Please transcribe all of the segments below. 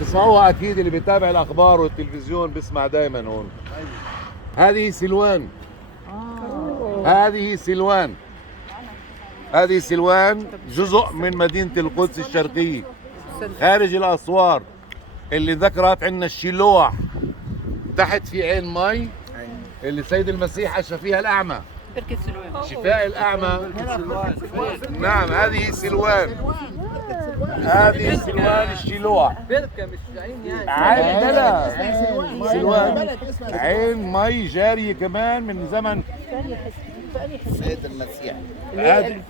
بتسمعوها اكيد، اللي بيتابع الاخبار والتلفزيون بيسمع دائما هون. هذه سلوان. هذه سلوان. هذه سلوان جزء من مدينة القدس الشرقية خارج الأسوار، اللي ذكرت عندنا الشلوح. تحت في عين مي اللي سيد المسيح أشفى فيها الأعمى، شفاء الأعمى. نعم هذه سلوان. هذه سلوان الشلوح. عين لا سلوان عين مي جارية كمان من زمن سيد المسيح.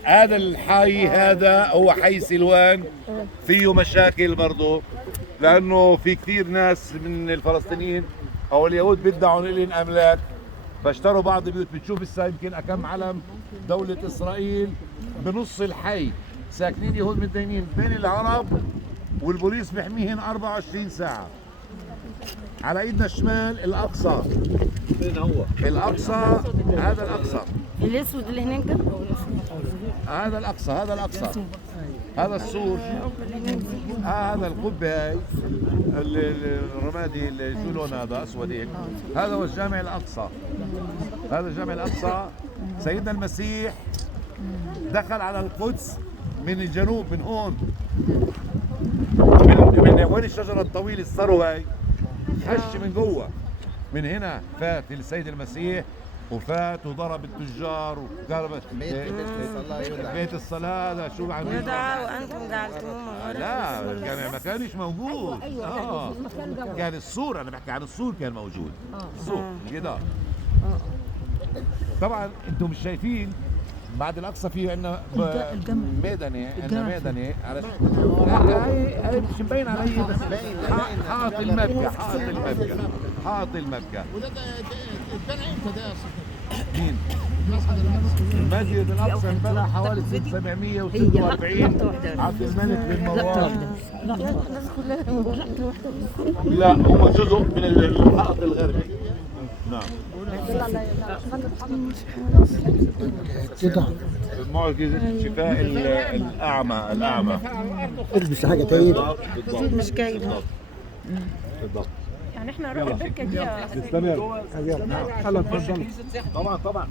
هذا الحي، هذا هو حي سلوان. فيه مشاكل برضه، لانه في كثير ناس من الفلسطينيين او اليهود بيدعوا لهم املاك، فاشتروا بعض البيوت. بتشوف هسه يمكن كم علم دولة اسرائيل بنص الحي، ساكنين يهود متدينين بين العرب، والبوليس بيحميهن 24 ساعة. على ايدنا الشمال الاقصى. فين هو؟ الاقصى. هذا الاقصى الاسود اللي هناك ده. هذا الاقصى. هذا الاقصى. هذا السور. هذا القبه هاي الرمادي اللي شو لون هذا اسود هيك. هذا هو الجامع الاقصى. هذا الجامع الاقصى. سيدنا المسيح دخل على القدس من الجنوب، من هون، من وين الشجره الطويله الثرو هاي، خش من جوا. من هنا فات السيد المسيح وفات وضرب التجار وضرب بيت الصلاة. هذا شو عم يدعى وانتم جعلتموه. لا الجامع ما كانش موجود. كان السور، انا بحكي عن السور كان موجود. السور الجدار. طبعا انتم مش شايفين بعد الاقصى في عندنا ميداني. عندنا ميداني على هاي مش مبين علي، بس حاط المبكى. حاط المبكى. حاط المبكى. وده اتبنى امتى ده يا استاذ؟ مين؟ المسجد الاقصى انبنى حوالي 746 عبد الملك بن مروان. لا هو جزء من الحائط الغربي. نعم. معجزة شفاء الأعمى. الأعمى البس حاجة طيب. مش جايب. بالضبط. يعني احنا نروح البركه دي. تستمر. طبعا طبعا.